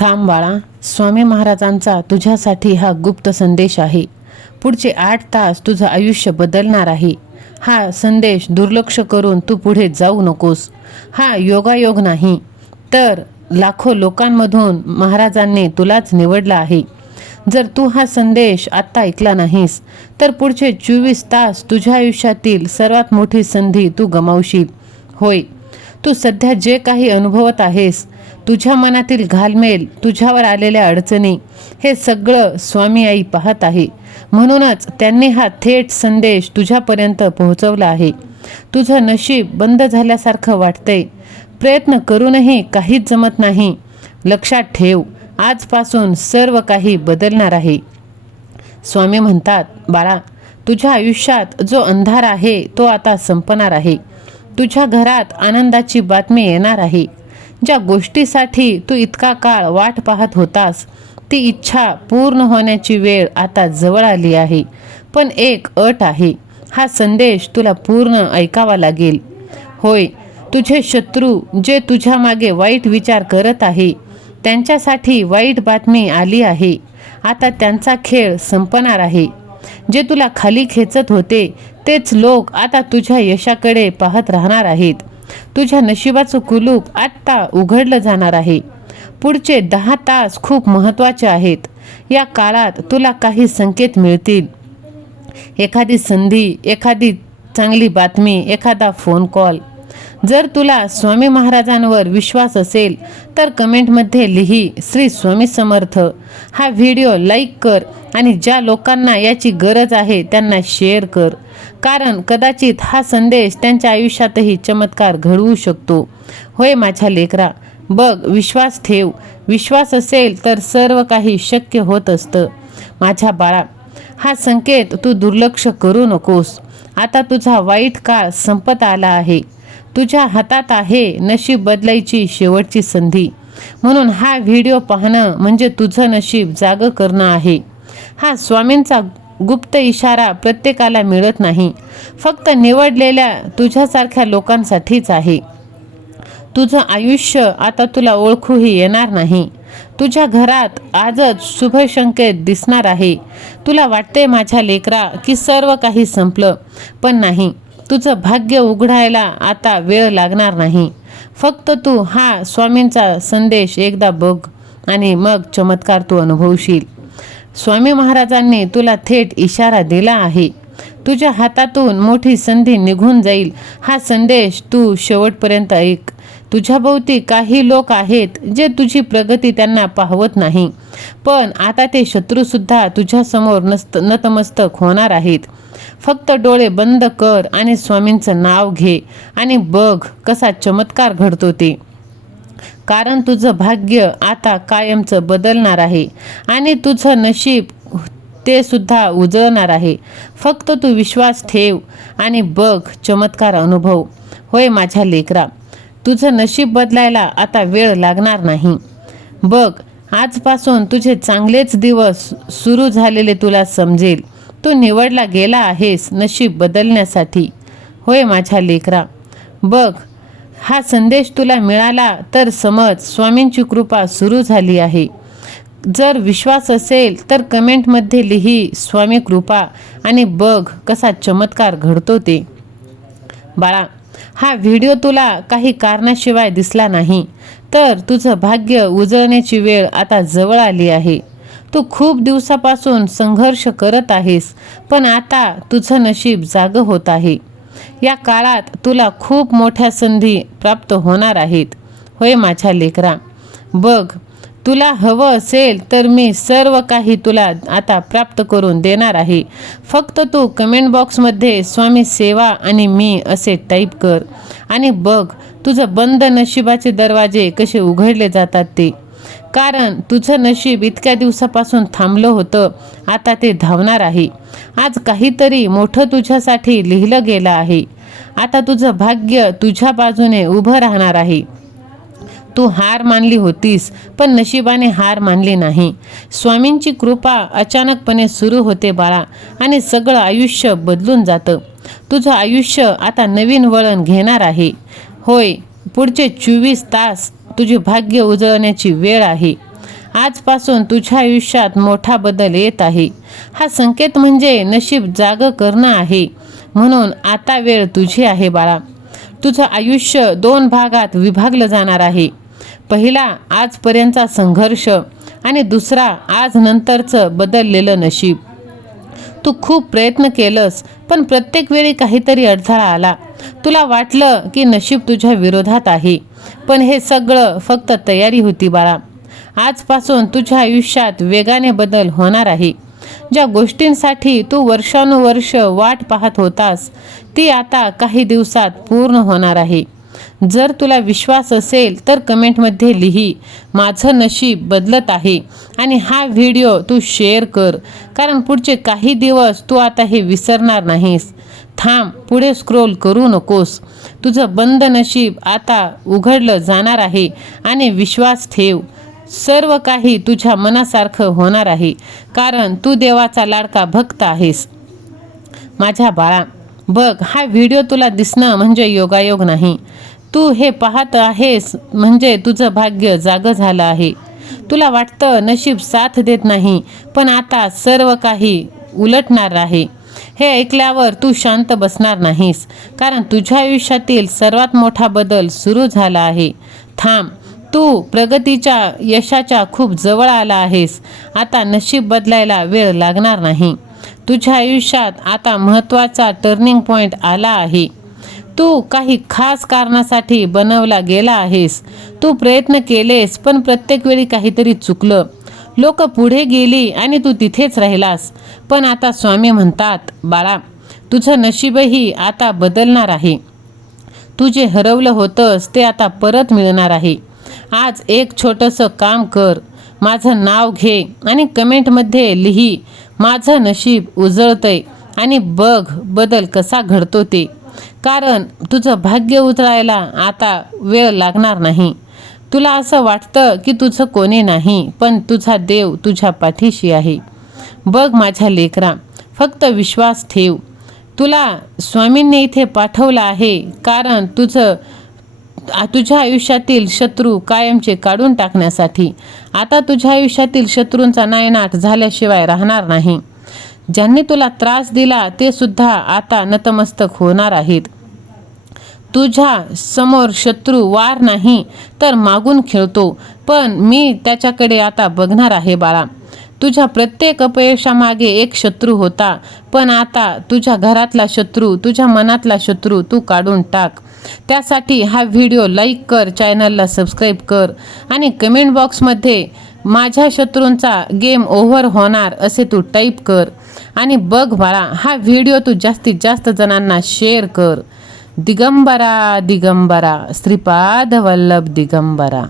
थांब बाळा, स्वामी महाराजांचा तुझ्यासाठी हा गुप्त संदेश आहे. पुढचे 8 तास तुझं आयुष्य बदलणार आहे. हा संदेश दुर्लक्ष करून तू पुढे जाऊ नकोस. हा योगायोग नाही, तर लाखो लोकांमधून महाराजांनी तुलाच निवडला आहे. जर तू हा संदेश आत्ता ऐकला नाहीस, तर पुढचे 24 तास तुझ्या आयुष्यातील सर्वात मोठी संधी तू गमावशील. होय, तू सध्या जे काही अनुभवत आहेस, तुझ्या मनातील घालमेल, तुझ्यावर आलेल्या अडचणी, हे सगळं स्वामी आई पाहत आहे. म्हणूनच त्यांनी हा थेट संदेश तुझ्यापर्यंत पोहोचवला आहे. तुझं नशीब बंद झाल्यासारखं वाटतंय. प्रयत्न करूनही काहीच जमत नाही. लक्षात ठेव, आजपासून सर्व काही बदलणार आहे. स्वामी म्हणतात, बाळा, तुझ्या आयुष्यात जो अंधार आहे तो आता संपणार आहे. तुझ्या घरात आनंदाची बातमी येणार आहे. ज्या गोष्टीसाठी तू इतका काळ वाट पाहत होतास, ती इच्छा पूर्ण होण्याची वेळ आता जवळ आली आहे. पण एक अट आहे. हा संदेश तुला पूर्ण ऐकावा लागेल. होय, तुझे शत्रू जे तुझ्या मागे वाईट विचार करत आहे, त्यांच्यासाठी वाईट बातमी आली आहे. आता त्यांचा खेळ संपणार आहे. जे तुला खाली खेचत होते, तेच लोक आता तुझ्या यशाकडे पाहत राहणार आहेत. तुझ्या नशिबाचं कुलूप आत्ता उघडलं जाणार आहे. पुढचे 10 तास खूप महत्त्वाचे आहेत. या काळात तुला काही संकेत मिळतील. एखादी संधी, एखादी चांगली बातमी, एखादा फोन कॉल. जर तुला स्वामी महाराजांवर विश्वास असेल, तर कमेंटमध्ये लिही श्री स्वामी समर्थ. हा व्हिडिओ लाईक कर आणि ज्या लोकांना याची गरज आहे त्यांना शेअर कर. कारण कदाचित हा संदेश त्यांच्या आयुष्यातही चमत्कार घडवू शकतो. होय माझ्या लेकरा, बघ, विश्वास ठेव. विश्वास असेल तर सर्व काही शक्य होत असतं. माझ्या बाळा, हा संकेत तू दुर्लक्ष करू नकोस. आता तुझा वाईट काळ संपत आला आहे. तुझ्या हातात आहे नशीब बदलायची शेवटची संधी. म्हणून हा व्हिडिओ पाहणं म्हणजे तुझं नशीब जागं करणं आहे. हा स्वामींचा गुप्त इशारा प्रत्येकाला मिळत नाही. फक्त निवडलेल्या तुझ्यासारख्या लोकांसाठीच आहे. तुझं आयुष्य आता तुला ओळखूही येणार नाही. तुझ्या घरात आजच शुभ संकेत दिसणार आहे. तुला वाटते माझ्या लेकरा की सर्व काही संपलं, पण नाही. तुझं भाग्य उघडायला आता वेळ लागणार नाही. फक्त तू हा स्वामींचा संदेश एकदा बघ आणि मग चमत्कार तू अनुभवशील. स्वामी महाराजांनी तुला थेट इशारा दिला आहे. तुझ्या हातातून मोठी संधी निघून जाईल. हा संदेश तू शेवटपर्यंत ऐक. तुझ्याभोवती काही लोक आहेत जे तुझी प्रगती त्यांना पाहवत नाही, पण आता ते शत्रूसुद्धा तुझ्यासमोर नतमस्तक होणार आहेत. फक्त डोळे बंद कर आणि स्वामींचं नाव घे आणि बघ कसा चमत्कार घडतो ते. कारण तुझं भाग्य आता कायमचं बदलणार आहे आणि तुझं नशीब ते सुद्धा उजळणार आहे. फक्त तू विश्वास ठेव आणि बघ चमत्कार अनुभव. होय माझ्या लेकरा, तुझं नशीब बदलायला आता वेळ लागणार नाही. बघ, आजपासून तुझे चांगलेच दिवस सुरू झालेले तुला समजेल. तू निवडला गेला आहेस नशीब बदलण्यासाठी. होय माझ्या लेकरा, बघ, हा संदेश तुला मिळाला तर समज स्वामींची कृपा सुरू झाली आहे. जर विश्वास असेल तर कमेंटमध्ये लिही स्वामी कृपा आणि बघ कसा चमत्कार घडतो ते. बाळा, हा व्हिडिओ तुला काही कारणाशिवाय दिसला नाही, तर तुझं भाग्य उजळण्याची वेळ आता जवळ आली आहे. तू खूप दिवसापासून संघर्ष करत आहेस, पण आता तुझं नशीब जागं होत आहे. या काळात तुला खूप मोठ्या संधी प्राप्त होणार आहेत. होय माझ्या लेकरा, बघ, तुला हवं असेल तर मी सर्व काही तुला आता प्राप्त करून देणार आहे. फक्त तू कमेंट बॉक्समध्ये स्वामी सेवा आणि मी असे टाईप कर आणि बघ तुझं बंद नशिबाचे दरवाजे कसे उघडले जातात ते. कारण तुझं नशीब इतक्या दिवसापासून थांबलं होतं, आता ते धावणार आहे. आज काहीतरी मोठं तुझ्यासाठी लिहिलं गेलं आहे. आता तुझं भाग्य तुझ्या बाजूने उभं राहणार आहे. तू हार मानली होतीस, पण नशिबाने हार मानली नाही. स्वामींची कृपा अचानकपणे सुरू होते बाळा आणि सगळं आयुष्य बदलून जातं. तुझं आयुष्य आता नवीन वळण घेणार आहे. होय, पुढचे 24 तास तुझे भाग्य उजळण्याची वेळ आहे. आजपासून तुझ्या आयुष्यात मोठा बदल येत आहे. हा संकेत म्हणजे नशीब जागं करणं आहे. म्हणून आता वेळ तुझी आहे बाळा. तुझं आयुष्य 2 भागात विभागलं जाणार आहे. पहिला आजपर्यंतचा संघर्ष आणि दुसरा आज नंतरचं बदललेलं नशीब. तू खूप प्रयत्न केलंस, पण प्रत्येक वेळी काहीतरी अडथळा आला. तुला वाटलं की नशीब तुझ्या विरोधात आहे, पण हे सगळं फक्त तयारी होती बाळा. आजपासून तुझ्या आयुष्यात वेगाने बदल होणार आहे. ज्या गोष्टींसाठी तू वर्षानुवर्ष वाट पाहत होतास, ती आता काही दिवसात पूर्ण होणार आहे. जर तुला विश्वास असेल तर कमेंटमध्ये लिही, माझं नशीब बदलत आहे, आणि हा व्हिडिओ तू शेअर कर, कारण पुढचे काही दिवस तू आता हे विसरणार नाहीस. थांब, पुढे स्क्रोल करू नकोस. तुझं बंद नशीब आता उघडलं जाणार आहे, आणि विश्वास ठेव, सर्व काही तुझ्या मनासारखं होणार आहे, कारण तू देवाचा लाडका भक्त आहेस. माझ्या बाळा, बघ, हा व्हिडिओ तुला दिसणं म्हणजे योगायोग नाही. तू हे पाहत आहेस म्हणजे तुझं भाग्य जागं झालं आहे. तुला वाटतं नशीब साथ देत नाही, पण आता सर्व काही उलटणार आहे. हे ऐकल्यावर तू शांत बसणार नाहीस, कारण तुझ्या आयुष्यातील सर्वात मोठा बदल सुरू झाला आहे. थांब, तू प्रगतीच्या, यशाच्या खूप जवळ आला आहेस. आता नशीब बदलायला वेळ लागणार नाही. तुझ्या आयुष्यात आता महत्त्वाचा टर्निंग पॉइंट आला आहे. तू काही खास कारणासाठी बनवला गेला आहेस. तू प्रयत्न केलेस, पण प्रत्येक वेळी काहीतरी चुकलं. लोक पुढे गेली आणि तू तिथेच राहिलास. पण आता स्वामी म्हणतात, बाळा, तुझं नशीबही आता बदलणार आहे. तू जे हरवलं होतंस ते आता परत मिळणार आहे. आज एक छोटंसं काम कर. माझं नाव घे आणि कमेंटमध्ये लिही, माझं नशीब उजळतंय, आणि बघ बदल कसा घडतो ते. कारण तुझं भाग्य उजळायला आता वेळ लागणार नाही. तुला असं वाटतं की तुझं कोणी नाही, पण तुझा देव तुझ्या पाठीशी आहे. बघ माझ्या लेकरा, फक्त विश्वास ठेव. तुला स्वामींनी इथे पाठवलं आहे, कारण तुझ्या आयुष्यातील शत्रू कायमचे काढून टाकण्यासाठी. आता तुझ्या आयुष्यातील शत्रूंचा नायनाट झाल्याशिवाय राहणार नाही. ज्यांनी तुला त्रास दिला ते सुद्धा आता नतमस्तक होणार आहेत. तुझ्या समोर शत्रू वार नाही तर मागून खेळतो, पण मी त्याच्याकडे आता बघणार आहे बाळा. तुझ्या प्रत्येक अपयशामागे एक शत्रू होता, पण आता तुझ्या घरातला शत्रू, तुझ्या मनातला शत्रू तू काढून टाक. त्यासाठी हा व्हिडिओ लाईक कर, चॅनलला सबस्क्राईब कर, आणि कमेंट बॉक्समध्ये माझ्या शत्रूंचा गेम ओव्हर होणार असे तू टाईप कर. आणि बघ बाळा, हा व्हिडिओ तू जास्तीत जास्त जणांना शेअर कर. दिगंबरा दिगंबरा, श्रीपाद वल्लभ दिगंबरा.